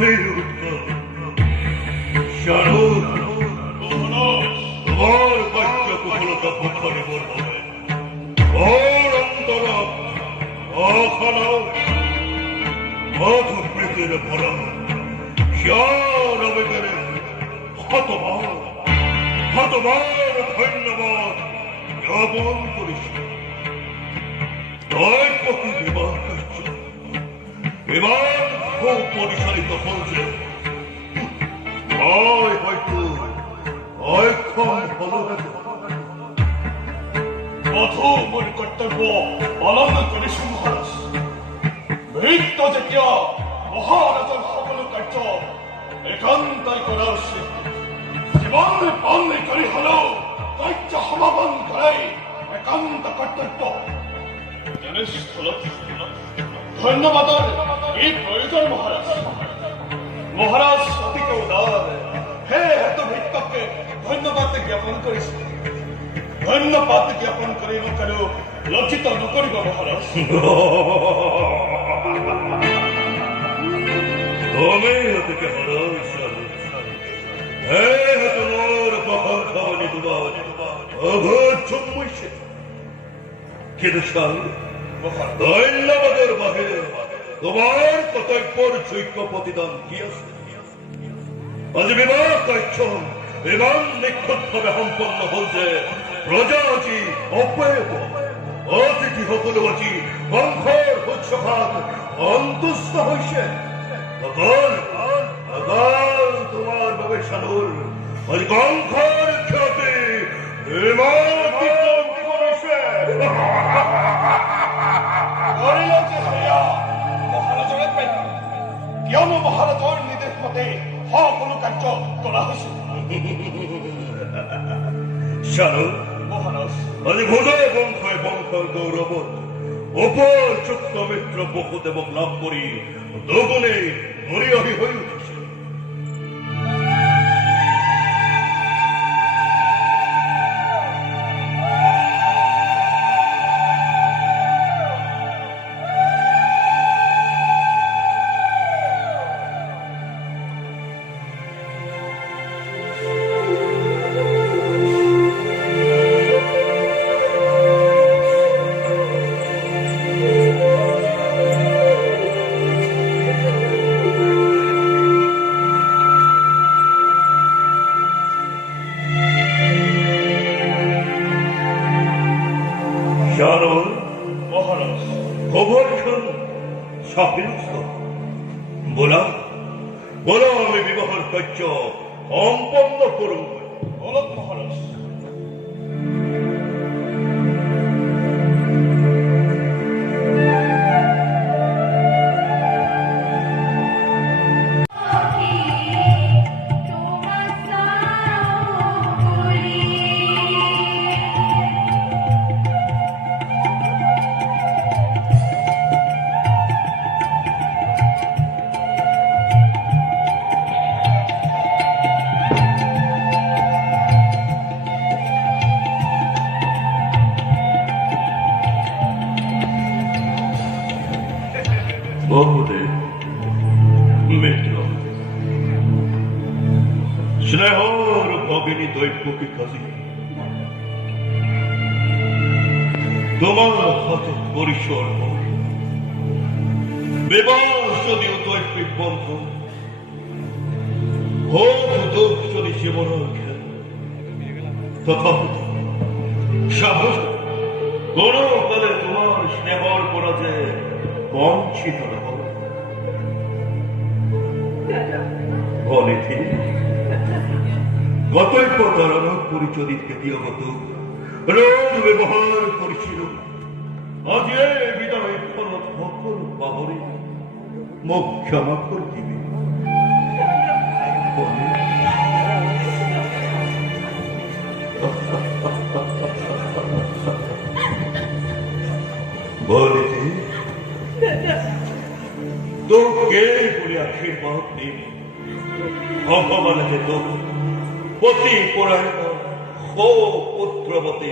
পথের উত্তর শানুর তোমার বাক্য কুফলতা পক্ষে বলব ওর অন্তর অখানাও মধুপ্রীতির ভরা শান আবেদনে হতবার ধন্যবাদ জ্ঞাপন করিস নয় পক্ষে বিমান কার্য বিমান খুব পরিচালিত হচ্ছে হয়তো অক্ষম হল মধুমর কর্তব্য পালন করিস মহারাজ ভৃত্য যেতিয়া মহাৰাজৰ সকলো কাৰ্য একান্তই কৰা উচিত জীৱন পালন কৰি হলেও কাৰ্য সমাপন কৰাই একান্ত কৰ্তব্য তেনেস্থলত ধন্যবাদৰ এই প্ৰয়োজন মহাৰাজ মহাৰাজ অতিকে উদাৰ সেয়েহেতু ভৃত্যকে ধন্যবাদ জ্ঞাপন কৰিছে ধন্যবাদ জ্ঞাপন কৰি মোক আৰু লজ্জিত নকৰিব মহাৰাজ তুমি অতিকে হৰণ তোমাৰ পখন খাওয়ানি তোমাৰ অঘোৰ চুম্বইছে কিন্তু ধন্যবাদেৰ বাহিৰে তোমাৰ কৰ্তব্যৰ যোগ্য প্ৰতিদান কি আছে আজ বিবাহ কাৰ্য বিমান নিখুঁতভাৱে সম্পন্ন হচ্ছে প্ৰজা আজি অব্যয়ক অতিথি সকলো আজি বংশৰ উৎসৱত সন্তুষ্ট হৈছে অকল তোমাৰ বাবে শানুৰ ওই বংশৰ খ্যাতি কৰিছে কিয়নো মহাৰাজৰ নিৰ্দেশ মতে সকলো কাৰ্য কৰা হৈছে শানু মহাৰাজ আজি ভোজৰ বংশই বংশৰ গৌৰৱত উপযুক্ত মিত্ৰ বসুদেৱক লাভ কৰি দুগুণে মৰিয়সী হৈ উঠিছে খবরখান সাফিলস্ত বলা আমি বিবাহের কার্য সম্পন্ন করুন বলক মহারাজ বহুদেব মিত্র স্নেহর ভগিনী দৈবকী কাজী তোমার হাতে পরিসর বিবাহ যদিও দৈবিক বন্ধন হোক দোষী জীবনের খেল তথাপি সাহস কোনো কালে তোমার স্নেহর পরাজে বঞ্চিত বলেছি গতৈব তারানক পরিচরিতকে দিয়গত রোজ ব্যবহার করেছিল আজ বিদায় ফলত সকল পাবরে মুখ ক্ষমা করে দিবে বলেছি তোকে বলে আশীর্বাদ দিন ভগবানকে তো পতি পরায়ণ ও পুত্রবতী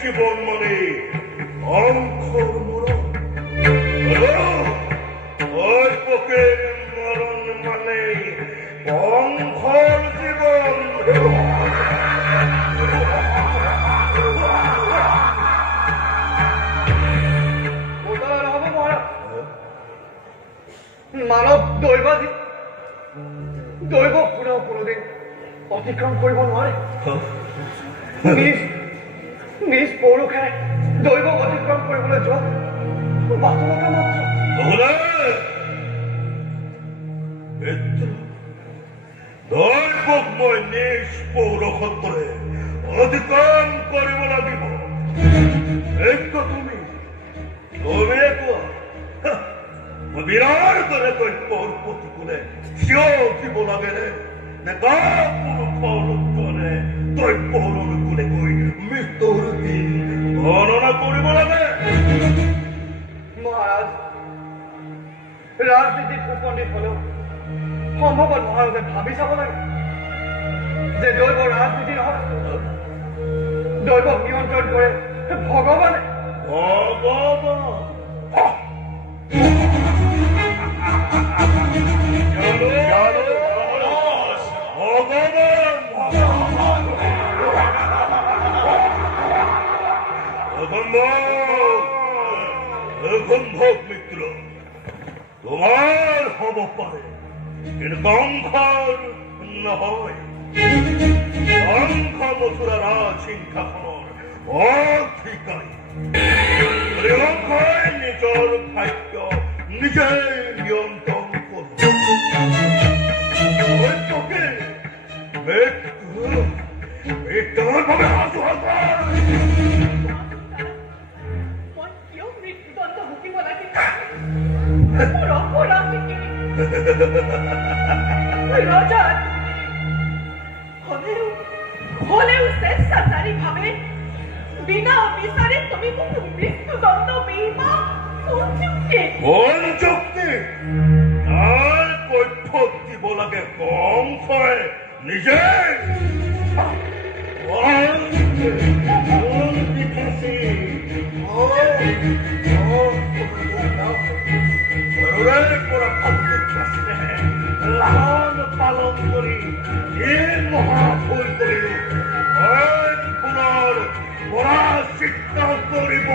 জীবন মনে অঙ্কর মোড় সংসার জীবন উদার হব মহারাজ মানৱ দৈবাধীন দৈৱ কোনোদিন অতিক্ৰম কৰিব নোৱাৰে নিজ পৌৰুষেৰে দৈৱক অতিক্ৰম কৰিবলৈ যোৱা বাতুলতা মাত্ৰ দৈৱক মই নিজ পৌৰুষত্বৰে অতিক্ৰম কৰিব লাগিব এইটো তুমি কোৱা বিৰাট দৰে দৈৱৰ প্ৰতিকূলে থিয় দিব লাগেনে নে কাপুৰুষৰ উত্তৰে দৈৱৰ অনুকূলে গৈ মৃত্যুৰ দিন গণনা কৰিব লাগে মহাৰাজ ৰাজনীতিত উপনীত হলেও সম্ভৱত মহাৰাজে ভাবি চাব লাগে যে দৈৱ ৰাজনীতি নহয় দৈৱক নিয়ন্ত্ৰণ কৰে ভগৱানে সম্ভব মিত্ৰ তোমাৰ হব পাৰে কিন্তু সংখ্যাৰ নহয় সংখ্যা মথুৰা ৰাজসিংহাসনৰ অধিকাৰী সংখ্যাই নিজৰ ভাগ্য নিজে নিয়ন্ত্ৰণ কৰিব মৃত্যুৰ বাবে সাজু হ'ব হলেও স্বেচ্ছাচাৰী ভাবে বিনা বিচাৰে তুমি মোক মৃত্যুদণ্ড বিহিবা কোন যুক্তি তাৰ কৈফত দিব লাগে কম হয় নিজে লালন পালন কৰি এই মহাভুল কৰিলো পুনৰ পৰা চিন্তা কৰিব